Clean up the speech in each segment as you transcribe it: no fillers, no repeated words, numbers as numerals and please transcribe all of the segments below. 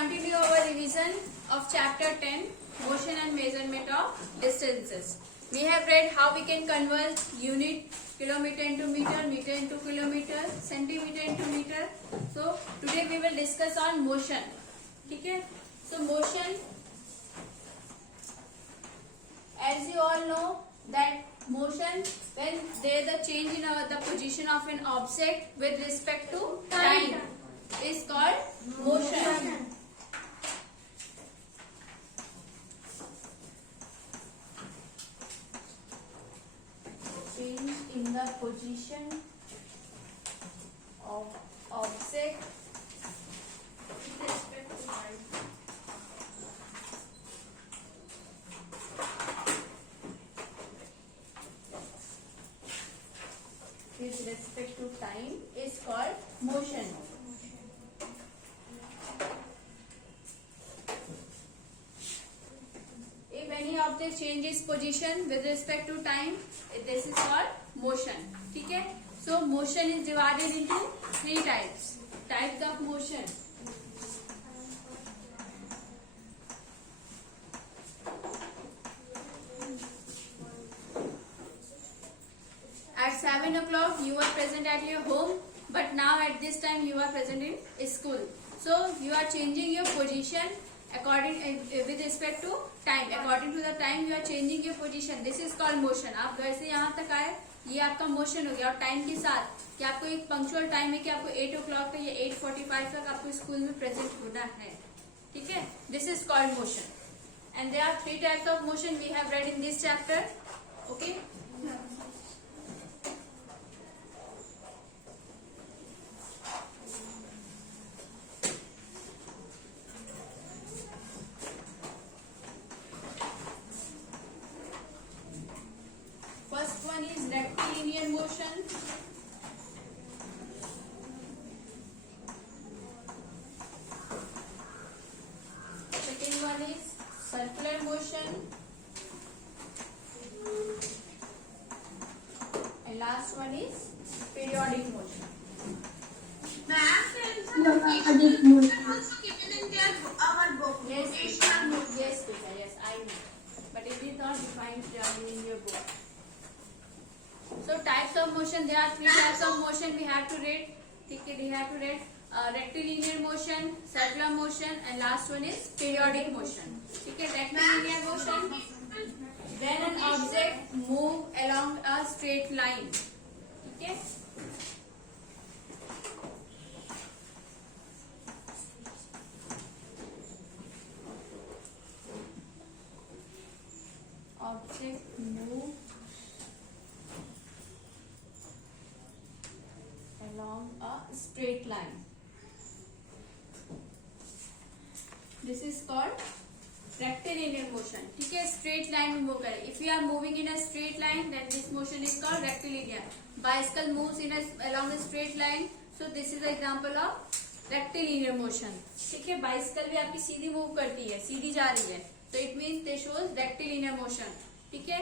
continue our revision of chapter 10, motion and measurement of distances. We have read how we can convert unit kilometer into meter, meter into kilometer, centimeter into meter. So today we will discuss on motion. Okay? So motion, as you all know that motion, when there is a change in the position of an object with respect to time, is called motion. Change in the position of object with respect to time. With respect to time is called motion. If any object changes position with respect to time, this is called motion. Okay? So motion is divided into three types. Types of motion. At 7 o'clock you are present at your home, but now at this time you are present in school. So you are changing your position according with respect to time. According to the time you are changing your position. This is called motion. आप घर से यहाँ तक आए, ये आपका motion हो गया. और टाइम के साथ कि आपको एक पंक्चुअल टाइम है कि आपको 8 o'clock तक या 8:45 तक आपको स्कूल में प्रेजेंट होना है. ठीक है? This is called motion. And there are three types of motion we have read in this chapter. Okay? First one is rectilinear motion. Second one is circular motion. And last one is periodic motion. Yes, Peter, yes, I know. But it is not defined clearly in your book. So types of motion, there are three types of motion we have to read. We have to read rectilinear motion, circular motion, and last one is periodic motion. Okay, rectilinear motion, when an object move along a straight line. Okay. Object move along a straight line. This is called rectilinear motion. ठीक है, straight line में move करें. If you are moving in a straight line, then this motion is called rectilinear. Bicycle moves along a straight line, so this is the example of rectilinear motion. ठीक है, bicycle भी आपकी सीधी move करती है, सीधी जा रही है, so it means they shows rectilinear motion. ठीक है,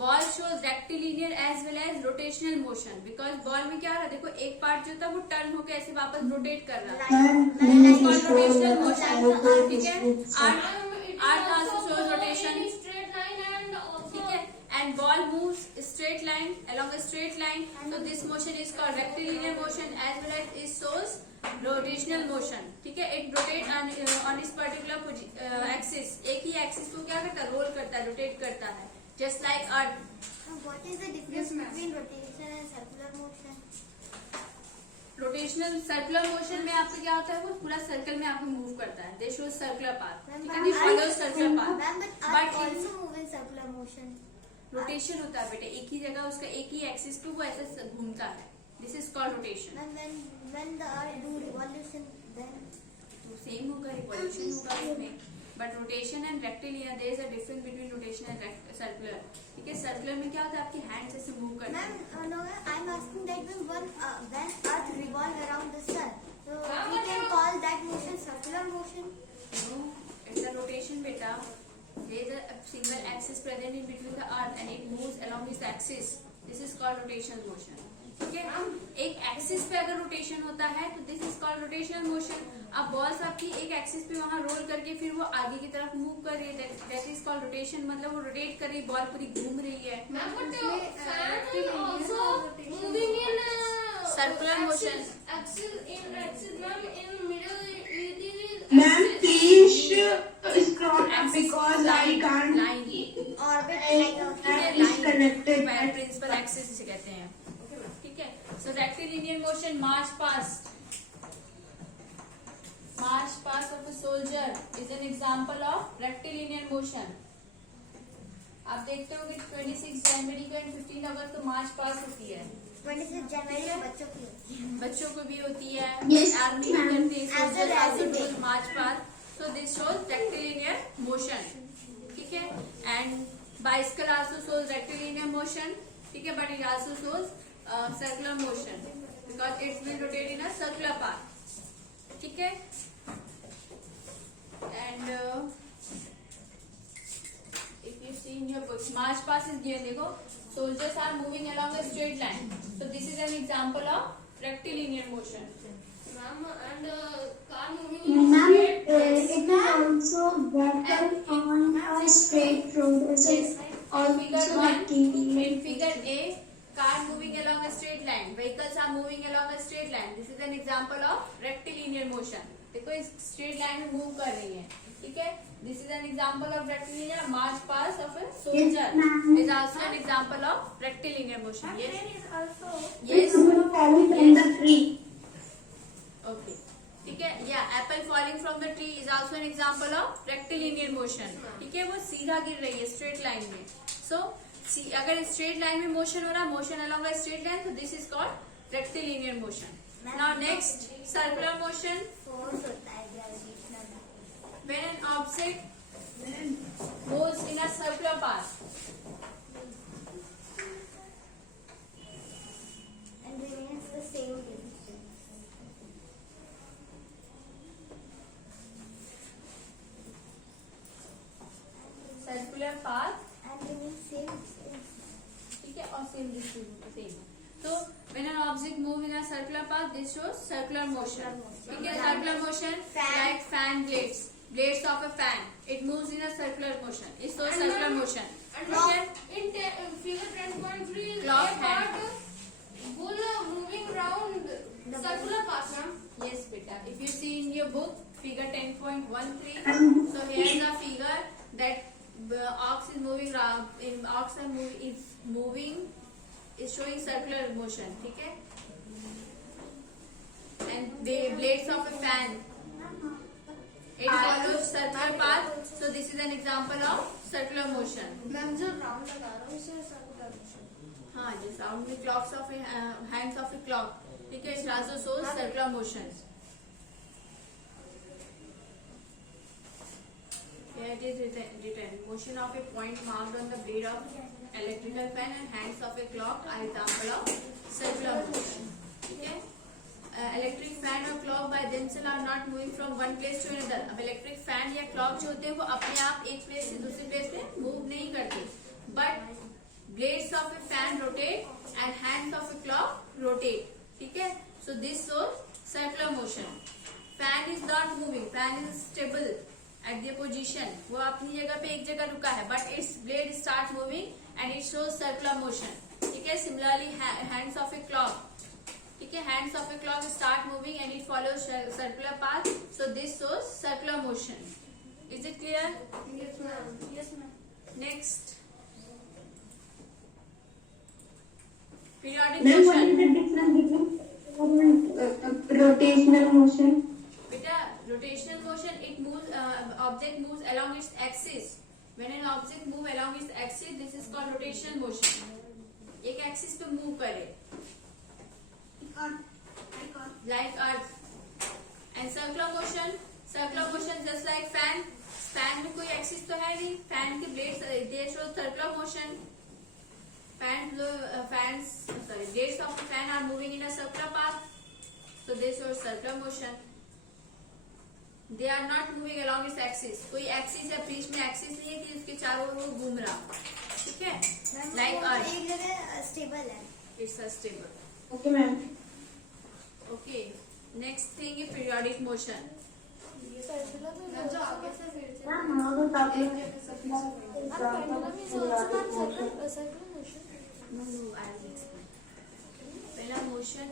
ball shows rectilinear as well as rotational motion, because ball में क्या हो रहा है, देखो एक पार्ट जो था वो टर्न होकर ऐसे वापस रोटेट कर रहा है, rotational motion. ठीक है, art also shows rotation. ठीक है, and ball moves straight line along a straight line, so this motion is called rectilinear motion as well as it shows rotational motion. ठीक है, it rotate on its particular axis. एक ही axis को क्या करता है, role करता है, rotate करता है. Just like Earth. What is the difference between rotation and circular motion? Rotational circular motion में आपको क्या होता है, वो पूरा सर्कल में आपको मूव करता है. They show circular path. ठीक है, they follow circular path. But also move in circular motion. Rotation होता है बेटे, एक ही जगह उसका एक ही एक्सिस पे वो ऐसे घूमता है. This is called rotation. And when the earth do revolution, then तो सेम होगा, revolution होगा उसमें. But rotation and rectilinear, there is a difference between rotation and circular. ठीक है, circular में क्या होता है, आपकी hands ऐसे move करते हैं. Ma'am, no, I'm asking that when earth revolve around the sun, so we can call that motion circular motion. No, it's a rotation beta. There is a single axis present in between the earth and it moves along this axis. This is called rotational motion. ठीक है। एक axis पे अगर rotation होता है तो this is called rotational motion. अब balls आपकी एक एक्सिस पे वहां रोल करके फिर वो आगे की तरफ मूव कर रही है, दैट इज कॉल्ड रोटेशन, मतलब वो रोटेट कर रही है, बॉल पूरी घूम रही है। Circular motion. Ma'am, please scroll up because I can't. Orbit like a Is connected. Principal axis जिसे कहते हैं, ठीक है। So rectilinear motion, march past of a soldier is an example of rectilinear motion. आप देखते हो कि 26 जनवरी को एंड 15 अगस्त को मार्च पास्ट होती है। 26 जनवरी को बच्चों की होती है। बच्चों को भी होती है, Yes, आर्मी ma'am. करते हैं, As soldiers well as also in do day. March past, so this shows rectilinear motion, ठीक है। And bicycle also shows rectilinear motion, ठीक है, but it also shows circular motion because it's will rotate in a circular path, ठीक है। And if you see in your books, march past is given, देखो soldiers are moving along a straight line, so this is an example of rectilinear motion. Ma'am, it is also better on a straight road. Is it Figure also 1, rectilinear? in figure A, car moving along a straight line, vehicles are moving along a straight line, this is an example of rectilinear motion। देखो इस straight line में move कर रही है, ठीक है। This is an example of rectilinear march past of a soldier Yes, ma'am. is also an example of rectilinear motion। Yes, is also yes, Falling from the tree. okay, ठीक है। या Apple falling from the tree is also an example of rectilinear motion, ठीक है। वो सीधा गिर रही है स्ट्रेट लाइन में, सो अगर स्ट्रेट लाइन में मोशन हो रहा है, motion along a straight line, तो this is called rectilinear motion. Now next circular motion, force होता है gravitational. when an object moves in a circular path, And remains the same distance. circular path, And remains same distance. ठीक है, और same distribute same. तो when an object move in a circular path, this shows circular motion, ठीक है। circular motion like fan blades of a fan, it moves in a circular motion, it shows circular motion, ठीक है। In figure 10.3 is Clock a part bull moving round circular path, ma'am. Yes, beta. If you see in your book, figure 10.13, so here is a figure that the ox is moving round. In ox is moving, is showing circular motion, ठीक है। And the blades of a fan, it follows circular path. So this is an example of circular motion. Ma'am जो round लगा रहा हूँ उसे circular motion. हाँ, just round the clocks of a hands of a clock, ठीक है। It also shows circular motion. Here it is written, motion of a point marked on the blade of electrical fan and hands of a clock are example of circular motion, ठीक है। Electric fan और clock by themselves are not moving from one place to another. अब electric fan या clock जो होते हैं वो अपने आप एक प्लेस से दूसरी प्लेस पे मूव नहीं करते, but blades of A fan rotate and hands of a clock rotate, ठीक है। So this shows circular motion. Fan is not moving, fan is stable at the position, वो अपनी जगह पे एक जगह रुका है, but it's blade start moving and it shows circular motion, ठीक है। Similarly hands of a clock, ठीक है, hands of a clock start moving and it follows circular path, so this shows circular motion. Is it clear? Yes, ma'am. Yes, ma'am. Next periodic Then what is motion. the difference between rotational motion? बेटा rotational motion, it moves, object moves along its axis. When an object move along its axis, this is called rotational motion. एक axis पे move करे, like earth. And circular motion just like fan में कोई axis तो है नहीं, fan के blades they show circular motion. Blades of the fan are moving in a circular path, so they show circular motion. They are not moving along its axis. कोई axis या बीच में axis नहीं है कि उसके चारों ओर वो घूम रहा, ठीक है। Like earth, एक जगह स्टेबल है। it's a stable. Okay, ma'am. Okay. Next thing is periodic motion. Ma'am, how the tablet Pendulum is also circular motion. No, I will explain. पहला motion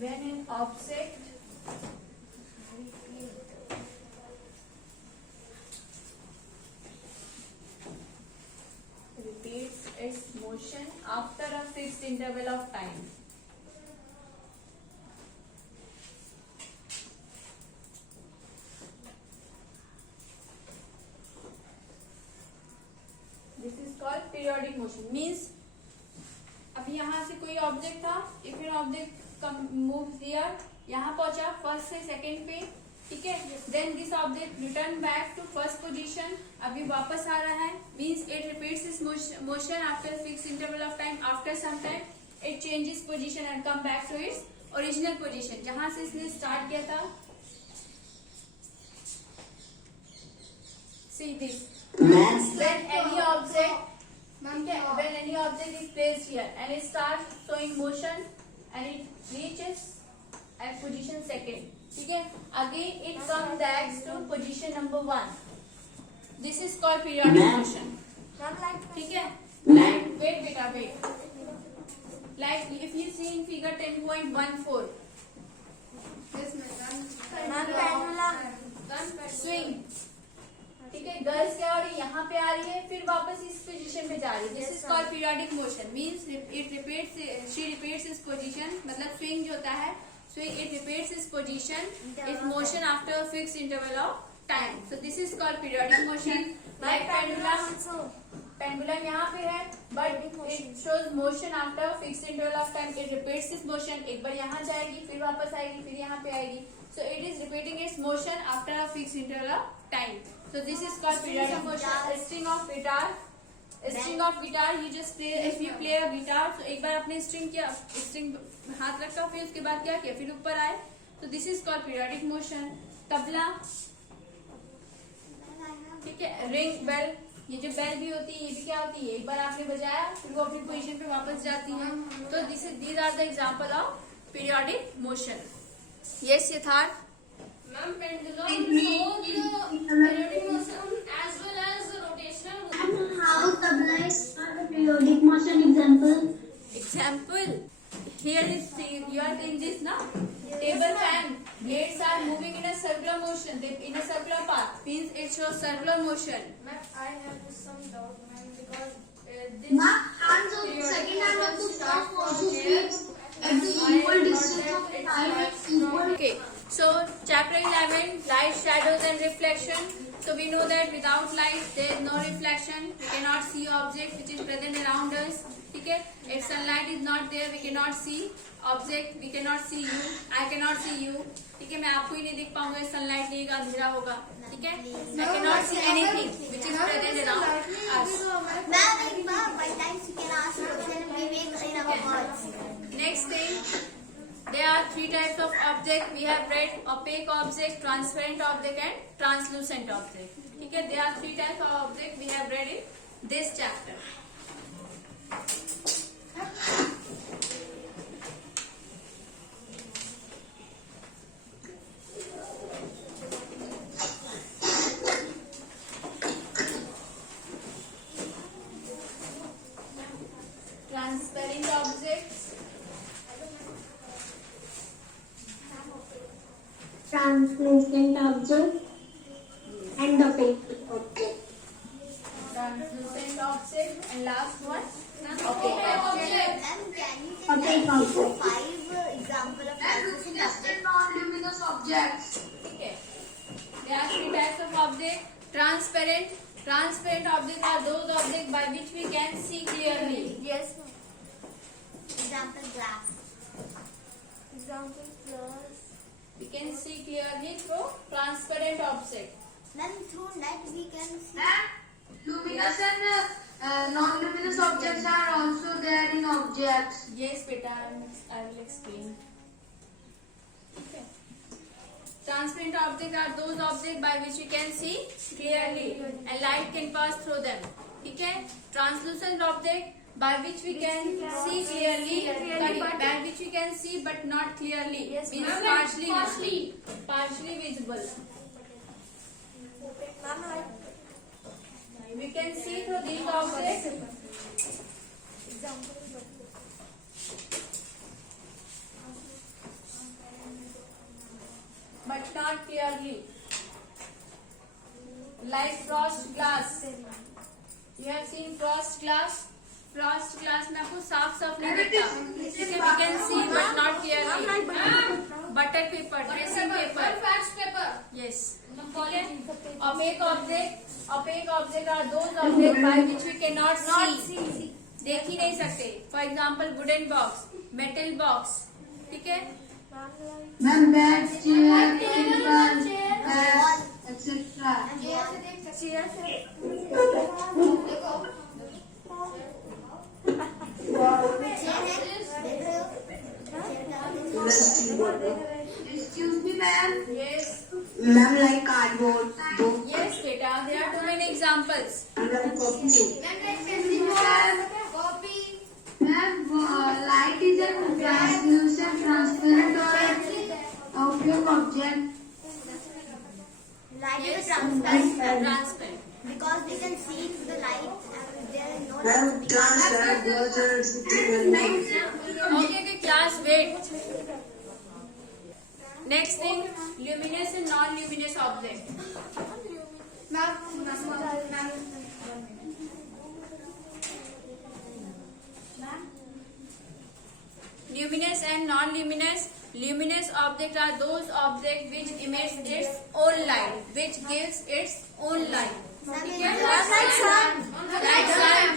when an object repeats its motion after a fixed interval of time. This is called periodic motion. Means अभी यहाँ से कोई object था, if an object moves here, यहाँ पहुंचा first से second पे, ठीक है, then this object return back to first position, अभी वापस आ रहा है, means it repeats its motion after fixed interval of time. After some time it changes position and come back to its original position, जहाँ से इसने start किया था. See this. When any object when any object is placed here and it starts showing motion and it reaches at position second, ठीक है, again it comes back to position number 1. This is called periodic motion. ठीक है, wait बेटा wait. Like if you see in figure 10.14, swing, ठीक है, girls क्या हो रही है, यहाँ पे आ रही है, फिर वापस इस पोजीशन पे जा रही है. This is called periodic motion. Means it repeats, she repeats इस पोजीशन, मतलब स्विंग जो होता है, स्विंग इट रिपीट्स इस पोजीशन, इस motion after fixed interval of time. So this is called periodic motion. Like pendulum यहाँ पे है, but it shows motion after fixed interval of time. It repeats this motion, एक बार यहाँ जाएगी, फिर वापस आएगी, फिर यहाँ पे आएगी. So it is repeating its motion after a fixed interval of time. So this is called periodic motion. A string of guitar, you just play. If you play a guitar, so एक बार आपने string हाथ रखा, फिर उसके बाद क्या किया, फिर ऊपर आए. So this is called periodic motion. Tabla, ठीक है, ring, bell, ये जो बेल भी होती है, ये भी क्या होती है, एक बार आपने बजाया, फिर वो अपनी पोजीशन पे वापस जाती है. तो these are the example of periodic motion. Yes, Yatharth. Ma'am, pendulum shows periodic motion as well as rotational motion. And how tabla is a periodic motion example? Here is you are saying this now. Table fan blades are moving in a circular motion. In a circular path means it shows circular motion. Ma'am, I have some doubt, ma'am, because this Ma'am, and the second hand of the stop also speaks at the equal distance of the time and equal. Okay, so chapter 11, light, shadows and reflection. So we know that without light there is no reflection. We cannot see object which is present around us. ठीक है, if sunlight is not there we cannot see object, we cannot see you, I cannot see you. ठीक है, मैं आपको ही नहीं देख पाऊंगा, sunlight नहीं का अंधेरा होगा. ठीक है, I cannot see anything which is present around us. By times you can ask question we make in our words. Next thing, there are 3 types of object. We have read opaque object, transparent object and translucent object. ठीक है, there are 3 types of object we have read in this chapter. Transparent objects, Translucent object and opaque object. translucent object, and last one, opaque object. Ma'am, can you Opaque tell object. 5 example of translucent object? Non-luminous objects. ठीक है. There are 3 types of object. Transparent objects are those objects by which we can see clearly. Yes, ma'am. Example glass. Example glass. We can see clearly through transparent object. Then through net we can see. Luminous and non-luminous objects are also there in objects. Yes, beta, I will explain. Okay. Transparent objects are those objects by which we can see clearly and light can pass through them. ठीक है? Translucent object by which we can see clearly, by which we can see but not clearly, means partially visible. We can see through these objects. But not clearly. Like frost glass. You have seen frost glass. Frost glass में आपको साफ साफ नहीं दिखता. We can see but not clearly. Butter paper, tracing paper. Fax paper. Yes. Okay. Opaque object are those objects by which we cannot see. देख ही नहीं सकते. For example, wooden box, metal box. ठीक है? Ma'am, bed, chair, table, bed, etc. Excuse me, ma'am. Yes. Ma'am, like cardboard, book. Yes, beta. There are too many examples. Ma'am, light is a translucent, transparent or opaque object. Light is Yes. transparent Transparent. because we can see through the light and there is no Ma'am, light. transparent, Okay, class, wait. Next thing, luminous and non-luminous object. Luminous and non-luminous. Luminous objects are those objects which emits its own light, which gives its own light. ठीक है? Like sun. Like sun.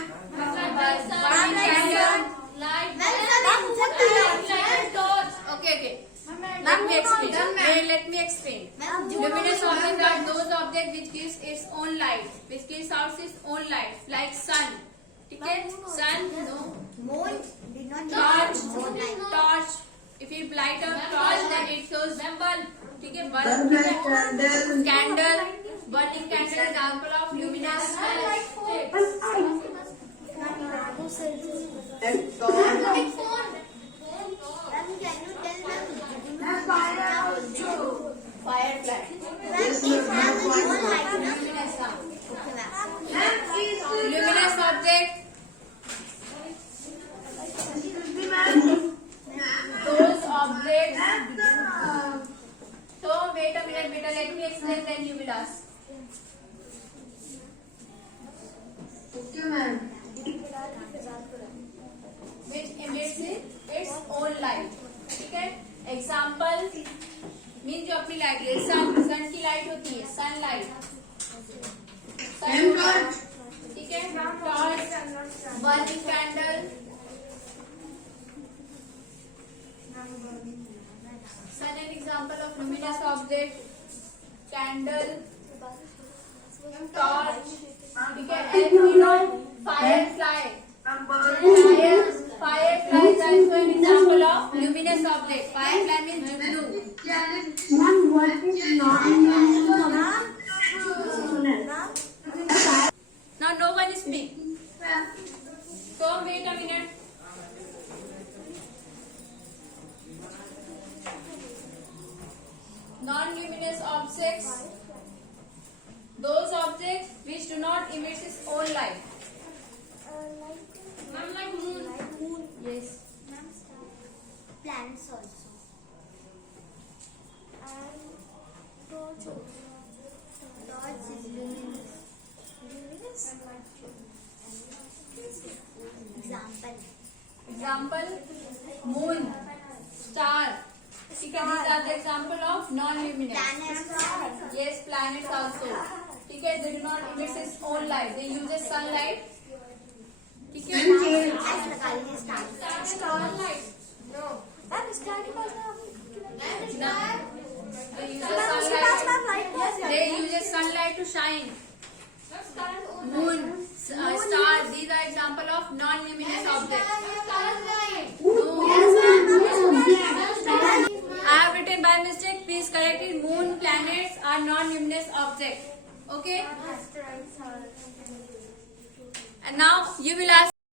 Okay. Let me explain. Luminous objects are those objects which gives its own light, which gives out its own light, like sun. ठीक है? Sun, no. Moon did not Torch, moon light. torch. If you light a torch, then it shows bulb. ठीक है? Bulb. Candle. Burning candle is example of luminous. Can you tell them? Firefly. Luminous object. Those objects. So wait a minute, beta. Let me explain. Then you will ask. Okay, ma'am. Which emits its own light. ठीक है? Example means जो अपनी light है. sun की light होती है. Sunlight. ठीक है? Torch. Burning candle. Sun an example of luminous object. Candle. Torch. ठीक है? And you know firefly. Firefly is also an example of luminous object. Firefly means blue. Ma'am, what is Now no one speak. So wait a minute. Non-luminous objects. Those objects which do not emit its own light. Ma'am, like moon. Yes. Plants also. And torch is luminous. Example. Moon. Star. These are the example of non-luminous. Planets. Yes, planets also. ठीक है? They do not emit its own light. They use sunlight. ठीक है? Starlight. No. They use sunlight to shine. Moon, star. These are example of non-luminous objects. No. I have written by mistake. Please correct is moon, planets are non-luminous objects. Okay. Asteroids are. And now you will ask